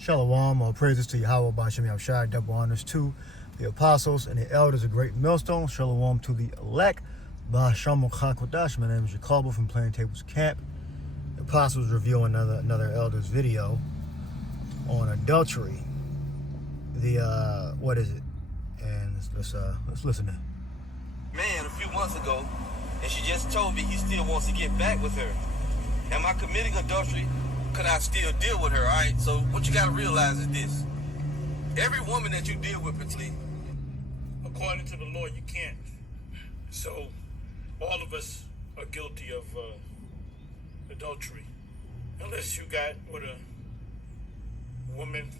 Shalom, all praises to Yahweh, B'Shem Yahushai, double honors to the apostles and the elders of Great Millstone. Shalom to the elect, B'Shem Chakodash. My name is Jacobo from Playing Tables Camp. The apostles review another elders video on adultery. What is it? And let's listen to it. Man, a few months ago, and she just told me he still wants to get back with her. Am I committing adultery? Could I still deal with her? All right, so what you got to realize is this. Every woman that you deal with, Prinsley, according to the law, you can't. So all of us are guilty of adultery. Unless you got with a woman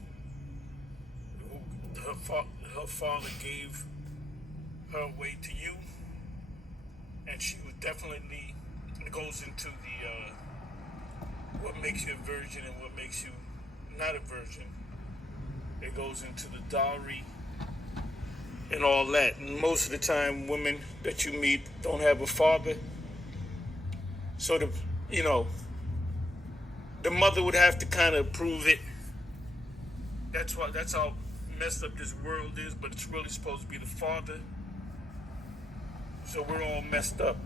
who her father gave her away to you, and she was definitely, it goes into the what makes you a virgin and what makes you not a virgin. It goes into the dowry and all that. And most of the time, women that you meet don't have a father. So the mother would have to kind of prove it. That's how messed up this world is, but it's really supposed to be the father. So we're all messed up.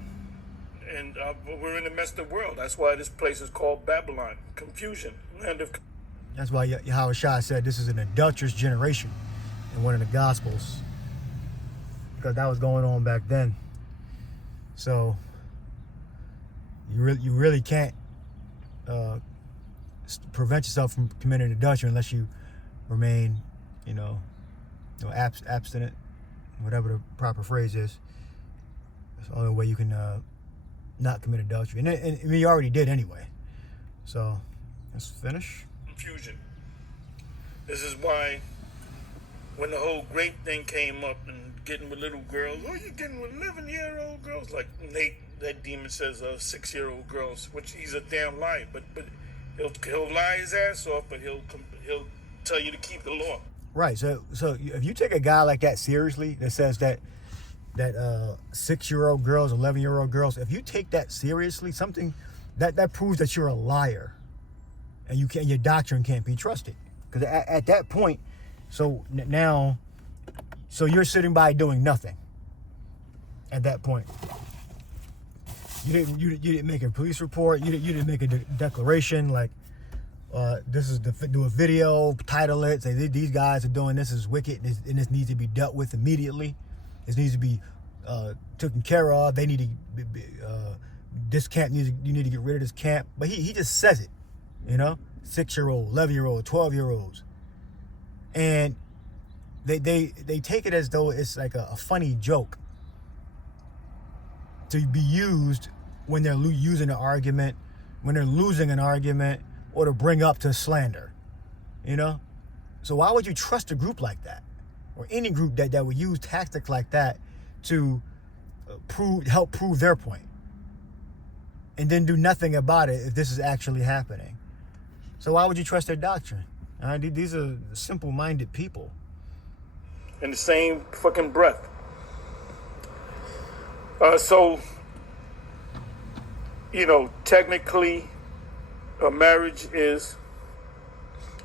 And we're in a messed up world. That's why this place is called Babylon, confusion, land of. That's why Yahushua said this is an adulterous generation in one of the Gospels, because that was going on back then. So you really can't prevent yourself from committing adultery unless you remain, abstinent, whatever the proper phrase is. That's the only way you can not commit adultery, and we already did anyway. So let's finish. Confusion. This is why when the whole grape thing came up and getting with little girls, you're getting with 11-year-old girls, like Nate, that demon says 6-year-old girls, which he's a damn liar. But he'll lie his ass off, but he'll tell you to keep the law. Right. So if you take a guy like that seriously, that says that 6-year-old girls, 11-year-old girls, if you take that seriously, something that proves that you're a liar, and your doctrine can't be trusted. Because at that point, so you're sitting by doing nothing. At that point, you didn't make a police report. You didn't make a declaration like this is do a video, title it, say these guys are doing this is wicked, and this needs to be dealt with immediately. This needs to be taken care of. They need to this camp you need to get rid of this camp. But he just says it, 6-year-old, 11-year-old, 12-year-olds, and they take it as though it's like a funny joke to be used when they're using an argument, when they're losing an argument, or to bring up to slander, So why would you trust a group like that, or any group that would use tactics like that to help prove their point, and then do nothing about it if this is actually happening? So why would you trust their doctrine? These are simple-minded people. In the same fucking breath. Technically, a marriage is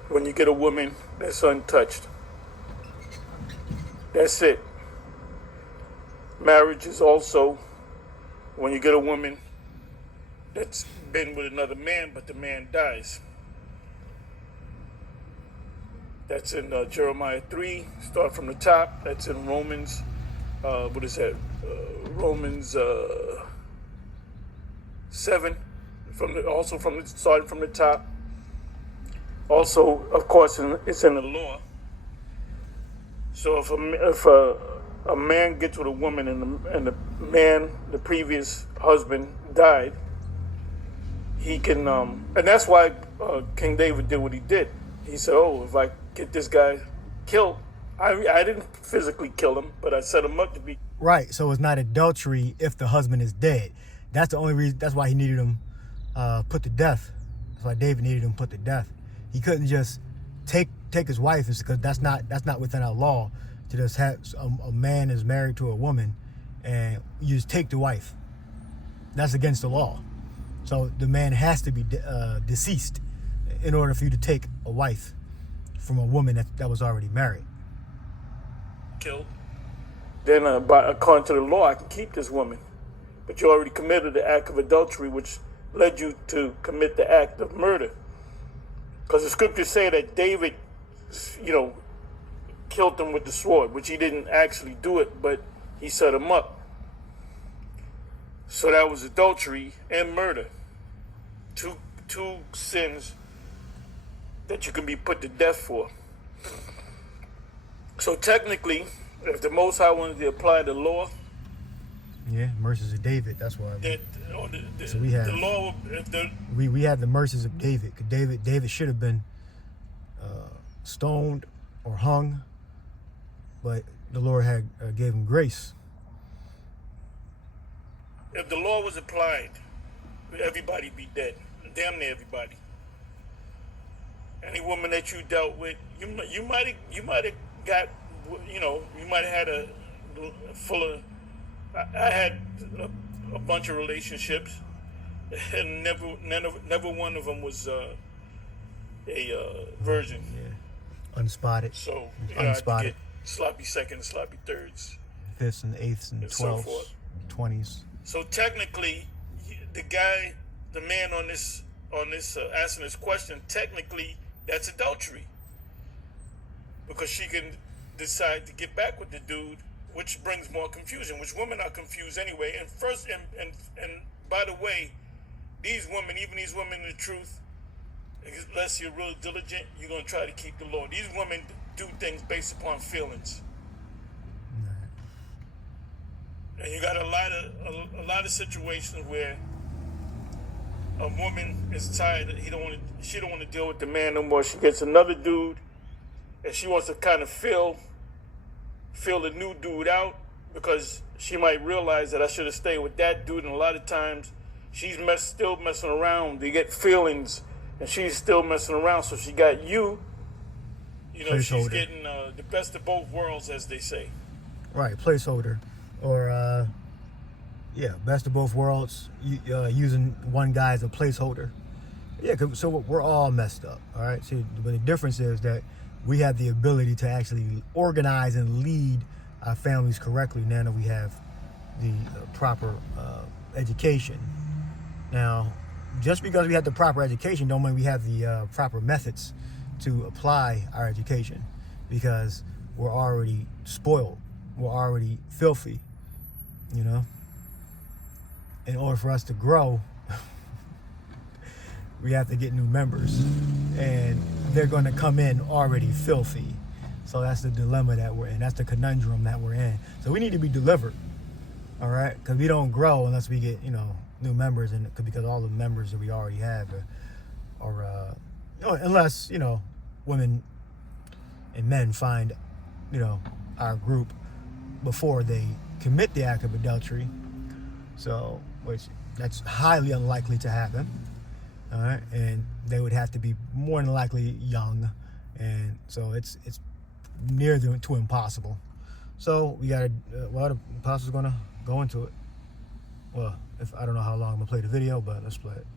when you get a woman that's untouched. That's it. Marriage is also when you get a woman that's been with another man, but the man dies. That's in Jeremiah 3, start from the top. That's in Romans, Romans 7, starting from the top. Also, of course, it's in the law. So if a man gets with a woman and the previous husband died, he can, and that's why King David did what he did. He said, if I get this guy killed, I didn't physically kill him, but I set him up to be. Right, so it's not adultery if the husband is dead. That's the only reason, that's why he needed him put to death. That's why David needed him put to death. He couldn't just take his wife, because that's not within our law to just have a man is married to a woman and you just take the wife. That's against the law. So the man has to be deceased in order for you to take a wife. from a woman that was already married. Killed. Then, according to the law, I can keep this woman. But you already committed the act of adultery, which led you to commit the act of murder. Because the scriptures say that David, killed him with the sword, which he didn't actually do it, but he set him up. So that was adultery and murder. Two sins that you can be put to death for. So technically, if the Most High wanted to apply the law, mercies of David. That's why. So we have the law. We have the mercies of David. 'Cause David should have been stoned or hung, but the Lord had gave him grace. If the law was applied, everybody be dead. Damn near everybody. Any woman that you dealt with, you might have got, you might have had a full of. I had a bunch of relationships, and never one of them was a virgin. Yeah, unspotted. So unspotted. I had to get sloppy seconds, sloppy thirds, fifths and eighths and 12s, so 20s. So technically, the man on this asking this question, technically that's adultery, because she can decide to get back with the dude, which brings more confusion, which women are confused anyway. And by the way, these women, even these women in the truth, unless you're really diligent, you're going to try to keep the law. These women do things based upon feelings. And you got a lot of situations where a woman is tired, she don't want to deal with the man no more. She gets another dude, and she wants to kind of feel the new dude out, because she might realize that I should have stayed with that dude. And a lot of times she's still messing around. They get feelings, and she's still messing around. So she got you. She's getting the best of both worlds, as they say. Right, placeholder, or best of both worlds. Using one guy as a placeholder. Yeah, so we're all messed up. All right. See, but the difference is that we have the ability to actually organize and lead our families correctly now that we have the proper education. Now, just because we have the proper education don't mean we have the proper methods to apply our education, because we're already spoiled. We're already filthy, In order for us to grow, we have to get new members, and they're going to come in already filthy. So that's the dilemma that we're in. That's the conundrum that we're in. So we need to be delivered, all right? Because we don't grow unless we get, new members, and because all the members that we already have are unless, women and men find, our group before they commit the act of adultery. So, which that's highly unlikely to happen. All right, and they would have to be more than likely young, and so it's near to impossible. So we got the apostle's gonna go into it. Well, I don't know how long I'm gonna play the video, but let's play it.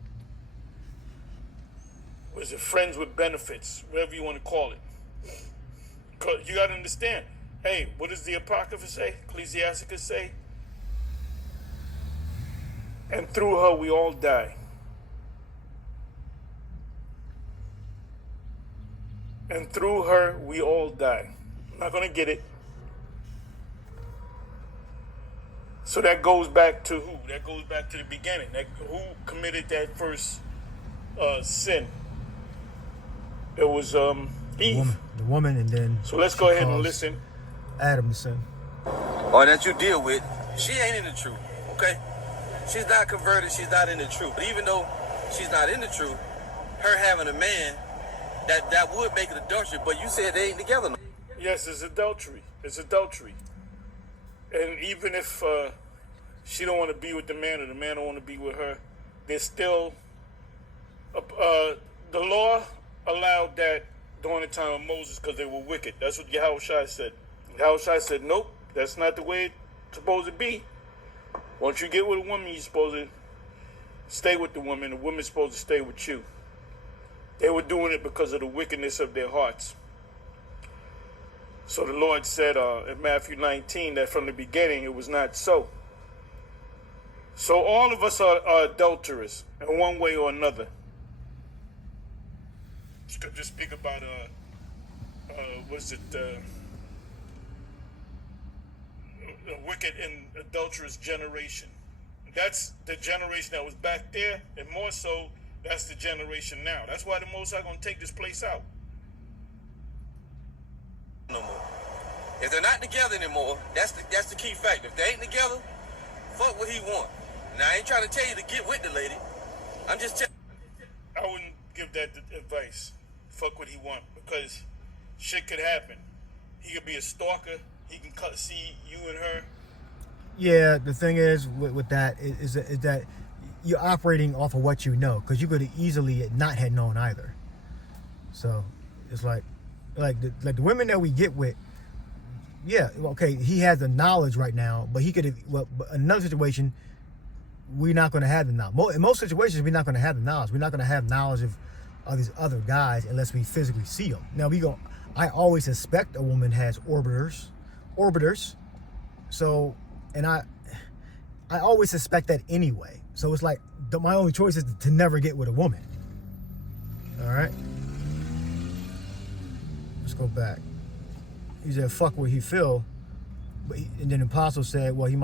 Was it friends with benefits, whatever you want to call it? Because you got to understand. Hey, what does the Apocrypha say? Ecclesiasticus say? And through her we all die. And through her we all die. I'm not going to get it. So that goes back to who? That goes back to the beginning. Who committed that first sin? It was Eve. The woman, and then. So let's go ahead and listen. Adam to sin. Or that you deal with, she ain't in the truth, okay? She's not converted, she's not in the truth. But even though she's not in the truth, her having a man, that would make it adultery. But you said they ain't together no. Yes, it's adultery. It's adultery. And even if she don't want to be with the man, or the man don't want to be with her, there's still the law allowed that during the time of Moses because they were wicked. That's what Yahushua said. Yahushua said, nope, that's not the way it's supposed to be. Once you get with a woman, you're supposed to stay with the woman. The woman's supposed to stay with you. They were doing it because of the wickedness of their hearts. So the Lord said in Matthew 19 that from the beginning it was not so. So all of us are adulterous in one way or another. Just speak about the wicked and adulterous generation. That's the generation that was back there, and more so, that's the generation now. That's why the Most High gonna take this place out. No more. If they're not together anymore, that's the key factor. If they ain't together, fuck what he want. Now I ain't trying to tell you to get with the lady. I'm just telling. I wouldn't give that advice. Fuck what he want, because shit could happen. He could be a stalker. He can see you and her. Yeah, the thing is with that is that you're operating off of what you know, because you could have easily not had known either. So it's like the women that we get with, yeah, okay, he has the knowledge right now, but he could have. Well, but another situation, we're not going to have the knowledge. In most situations, we're not going to have the knowledge. We're not going to have knowledge of these other guys unless we physically see them. Now I always suspect a woman has orbiters. So, and I always suspect that anyway. So it's like my only choice is to never get with a woman. All right. Let's go back. He said, "Fuck what he feel," and then the apostle said, "Well, he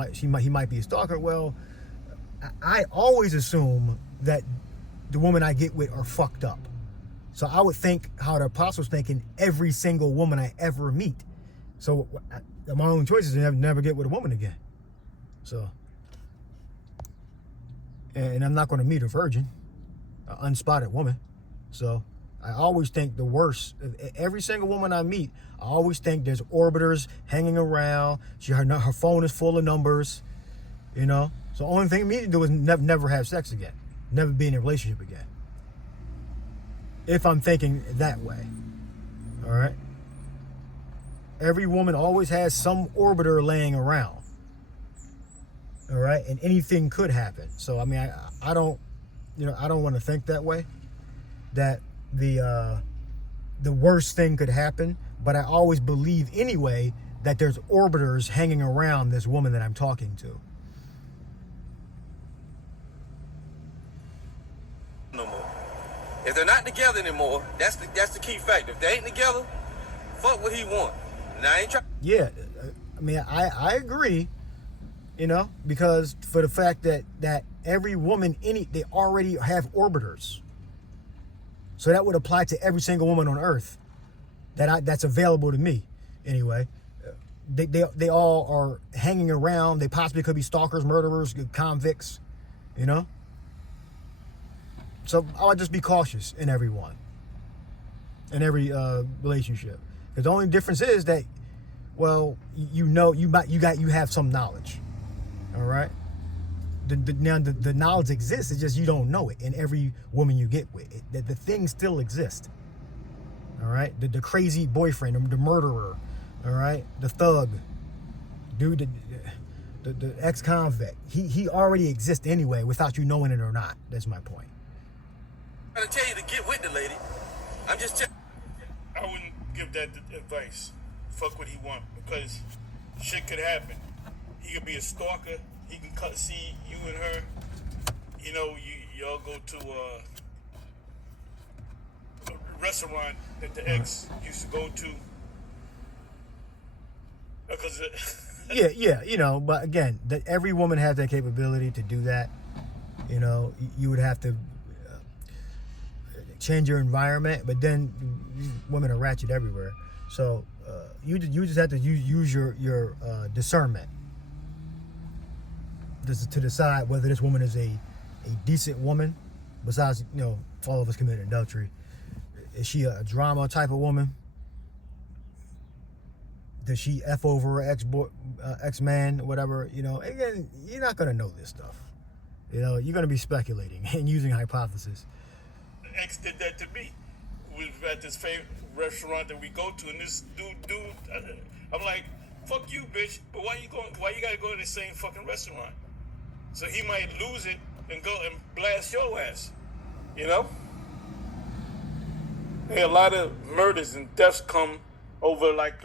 might be a stalker." Well, I always assume that the woman I get with are fucked up. So I would think how the apostle's thinking every single woman I ever meet. So my only choice is to never get with a woman again. So, and I'm not going to meet a virgin, an unspotted woman. So I always think the worst. Every single woman I meet, I always think there's orbiters hanging around. Her phone is full of numbers, you know. So the only thing me to do is never have sex again, never be in a relationship again. If I'm thinking that way, all right. Every woman always has some orbiter laying around, all right, and anything could happen. So I mean, I don't want to think that way, that the worst thing could happen. But I always believe anyway that there's orbiters hanging around this woman that I'm talking to. No more. If they're not together anymore, that's the key factor. If they ain't together, fuck what he want. Now I ain't trying. Yeah, I mean, I agree, you know, because for the fact that every woman they already have orbiters, so that would apply to every single woman on earth that's available to me anyway. They all are hanging around. They possibly could be stalkers, murderers, convicts, you know. So I would just be cautious in every relationship. Because the only difference is that, well, you have some knowledge, all right. The knowledge exists. It's just you don't know it. In every woman you get with, the things still exist, all right. The crazy boyfriend, the murderer, all right, the thug, dude, the ex-convict. He already exists anyway, without you knowing it or not. That's my point. I'm trying to tell you to get with the lady. I'm just telling. I wouldn't give that advice. Fuck what he want, because shit could happen. He could be a stalker. He can see you and her. You know, y'all go to a restaurant that the ex used to go to. Because yeah, you know, but again, that every woman has that capability to do that. You know, you would have to change your environment, but then women are ratchet everywhere. So you just have to use your discernment to decide whether this woman is a decent woman. Besides, you know, all of us committed adultery. Is she a drama type of woman? Does she F over her ex-man, whatever? You know, again, you're not going to know this stuff. You know, you're going to be speculating and using hypotheses. Ex did that to me. We was at this favorite restaurant that we go to, and this dude, I'm like, fuck you, bitch. But why you gotta go to the same fucking restaurant? So he might lose it and go and blast your ass. You know? Hey, a lot of murders and deaths come over like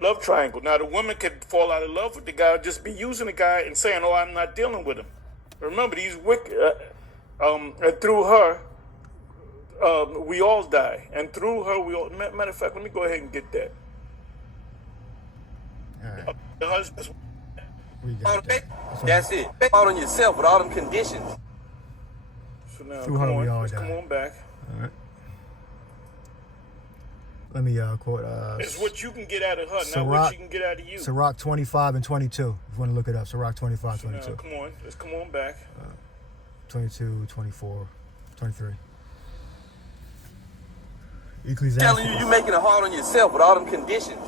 love triangle. Now the woman could fall out of love with the guy, or just be using the guy and saying, "Oh, I'm not dealing with him." Remember, these wicked. And through her, we all die, and through her, we all. Matter of fact, let me go ahead and get that. All right. The husband. We got that. That's it. Out on yourself with all them conditions. So now, Through come her, on, we all let's die. come on back. All right. Let me quote. It's what you can get out of her, not Sirach, what she can get out of you. Sirach 25 and 22. If you want to look it up, Sirach 25, So now, 22. come on, let's come on back. 22, 24, 23. Telling you, you making it hard on yourself with all them conditions.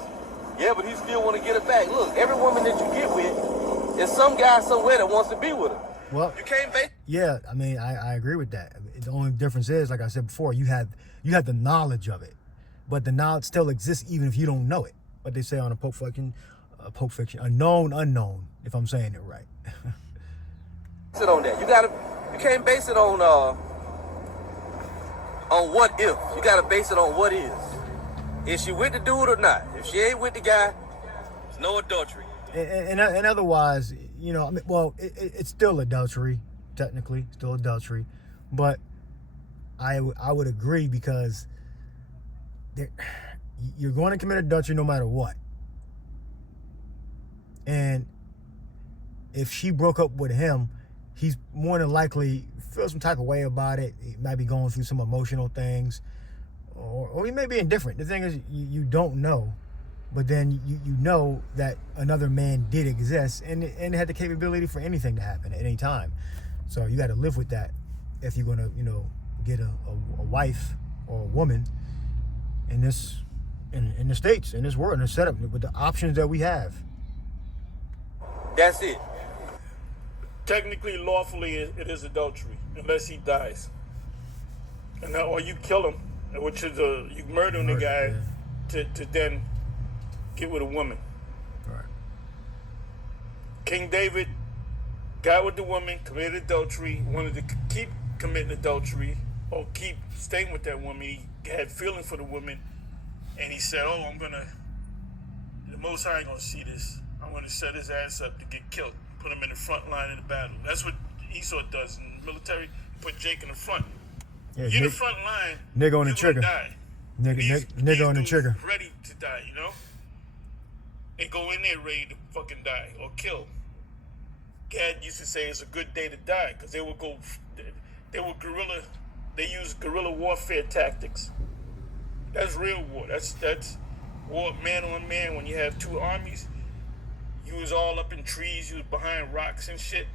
Yeah, but he still want to get it back. Look, every woman that you get with, there's some guy somewhere that wants to be with her. Well, You can't base. yeah, I mean, I agree with that. The only difference is, like I said before, you have the knowledge of it, but the knowledge still exists even if you don't know it. What they say on a Pulp Fiction, a known unknown, if I'm saying it right. Base it on that. You can't base it on what if. You gotta base it on what is. Is she with the dude or not? If she ain't with the guy, it's no adultery. And otherwise, you know, I mean, well, it's still adultery, technically, still adultery, but I would agree because you're going to commit adultery no matter what. And if she broke up with him, he's more than likely feel some type of way about it. He might be going through some emotional things, or he may be indifferent. The thing is, you don't know, but then you know that another man did exist and had the capability for anything to happen at any time. So you got to live with that if you're going to, you know, get a wife or a woman in this in the States, in this world, in this setup, with the options that we have. That's it. Technically, lawfully, it is adultery unless he dies, and or you kill him, which is you murdering the guy to then get with a woman. Right. King David got with the woman, committed adultery, wanted to keep committing adultery or keep staying with that woman. He had feeling for the woman, and he said, "Oh, the Most High ain't gonna see this. I'm gonna set his ass up to get killed, put him in the front line of the battle." That's what Esau does in the military. Put Jake in the front. Yeah, You're in the front line. nigga on the you're trigger. gonna die. Nigga on the dudes trigger. ready to die, you know? They go in there ready to fucking die or kill. Gad used to say it's a good day to die because they would use guerrilla warfare tactics. That's real war. That's war man on man. When you have two armies, you was all up in trees, you was behind rocks and shit.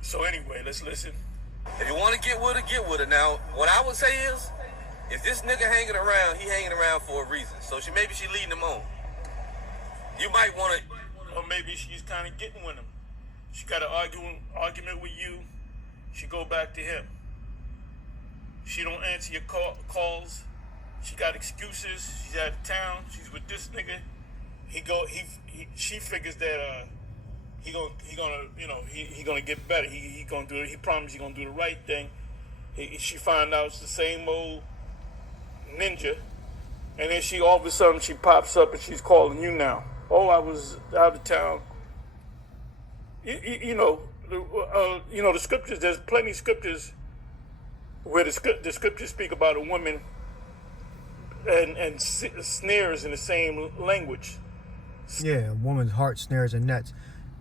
So anyway, let's listen. If you want to get with her. Now, what I would say is, if this nigga hanging around, he hanging around for a reason. So maybe she leading him on. You might want to, or maybe she's kind of getting with him. She got an argument with you. She go back to him. She don't answer your calls. She got excuses. She's out of town. She's with this nigga. She figures that he gonna get better. He gonna do it. He promised he gonna do the right thing. She find out it's the same old ninja, and then all of a sudden she pops up and she's calling you now. Oh, I was out of town. You know the scriptures. There's plenty of scriptures where the scriptures speak about a woman and snares in the same language. Yeah, a woman's heart snares and nets.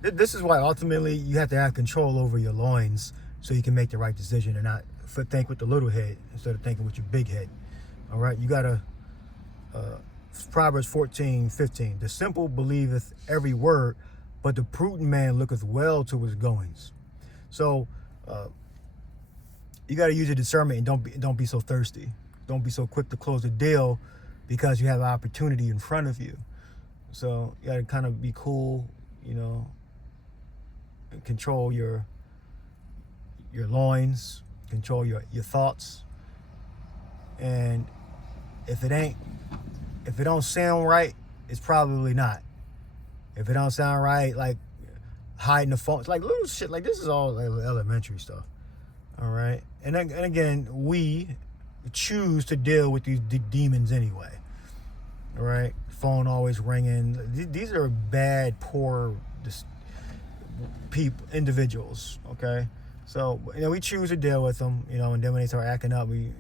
This is why ultimately you have to have control over your loins so you can make the right decision and not think with the little head instead of thinking with your big head. All right, you gotta. Proverbs 14:15. The simple believeth every word, but the prudent man looketh well to his goings. So you got to use your discernment and don't be so thirsty. Don't be so quick to close the deal because you have an opportunity in front of you. So you got to kind of be cool, you know, and control your loins, control your thoughts. And if it don't sound right, it's probably not. If it don't sound right, like hiding the phone, it's like little shit. Like this is all elementary stuff. All right, and again, we choose to deal with these demons anyway. All right, phone always ringing. These are bad, poor people, individuals. Okay, so we choose to deal with them. And then when they start acting up, we,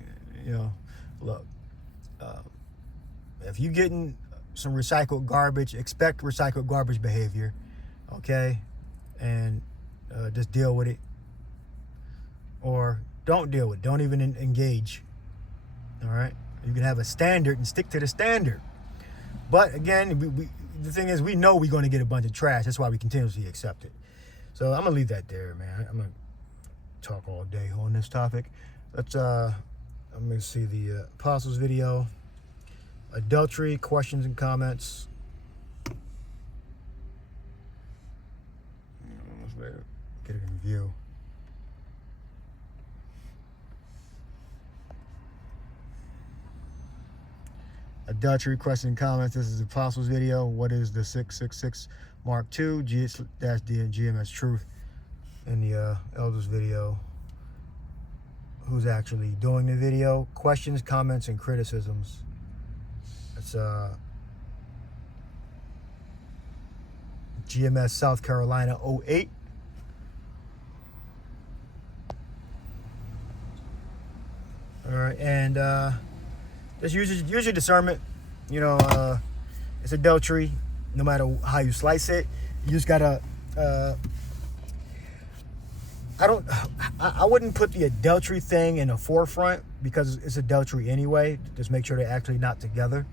look. If you getting some recycled garbage, expect recycled garbage behavior. Okay, and just deal with it, or don't deal with it. Don't even engage. All right, you can have a standard and stick to the standard. But again, the thing is, we know we're going to get a bunch of trash. That's why we continuously accept it. So I'm gonna leave that there, man. I'm gonna talk all day on this topic. I'm gonna see the Apostles video. Adultery, questions and comments. Let's get it in view. Adultery, questions and comments. This is the Apostles video. What is the 666 Mark II -D and GMS Truth? In the Elders video. Who's actually doing the video? Questions, comments, and criticisms. It's GMS South Carolina 08. All right, and just use your discernment. It's adultery. No matter how you slice it, you just gotta. I wouldn't put the adultery thing in the forefront because it's adultery anyway. Just make sure they're actually not together.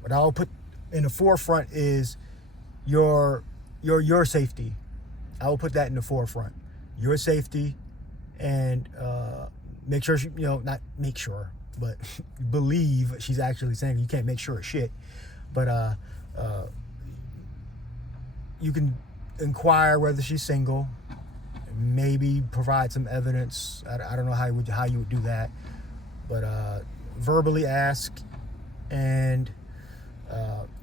What I'll put in the forefront is your safety. I will put that in the forefront. Your safety, and make sure not make sure, but believe she's actually saying. You can't make sure of shit, but you can inquire whether she's single. Maybe provide some evidence. I don't know how you would do that, but verbally ask, and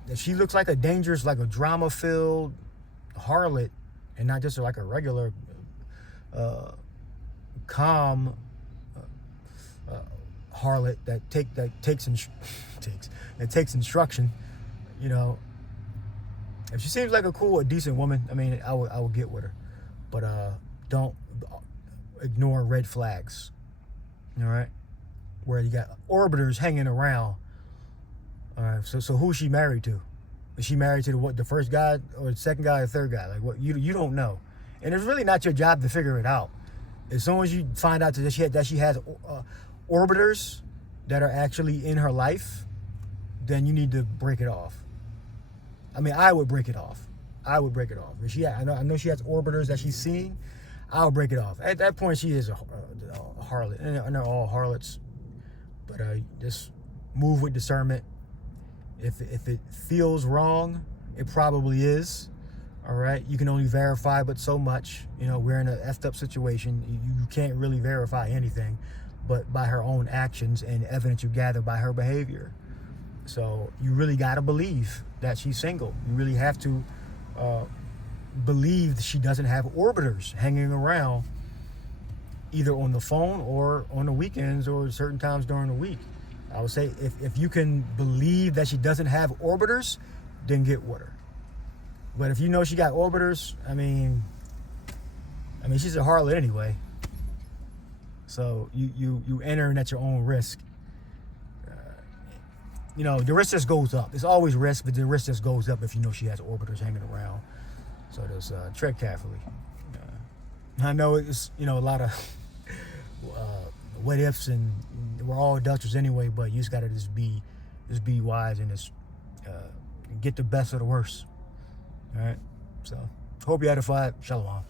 if she looks like a dangerous, like a drama-filled harlot, and not just like a regular calm harlot that takes instruction, if she seems like a decent woman, I would get with her, but don't ignore red flags. All right, where you got orbiters hanging around. All right, so who's she married to? Is she married to the first guy or the second guy or third guy? Like, what? You don't know, and it's really not your job to figure it out. As soon as you find out that she has orbiters that are actually in her life, then you need to break it off. I would break it off. If I know she has orbiters that she's seeing, I'll break it off. At that point, she is a harlot, and they're all harlots. But just move with discernment. If it feels wrong, it probably is. All right, you can only verify but so much. We're in a effed up situation. You can't really verify anything, but by her own actions and evidence you gather by her behavior. So you really gotta believe that she's single. You really have to believe that she doesn't have orbiters hanging around, either on the phone or on the weekends or certain times during the week. I would say if you can believe that she doesn't have orbiters, then get with her. But if you know she got orbiters, she's a harlot anyway. So you entering at your own risk. The risk just goes up. There's always risk, but the risk just goes up if you know she has orbiters hanging around. So just tread carefully. I know it's a lot of what ifs, and we're all adulterous anyway. But you just gotta just be wise and just get the best of the worst. All right. So hope you edified. Shalom.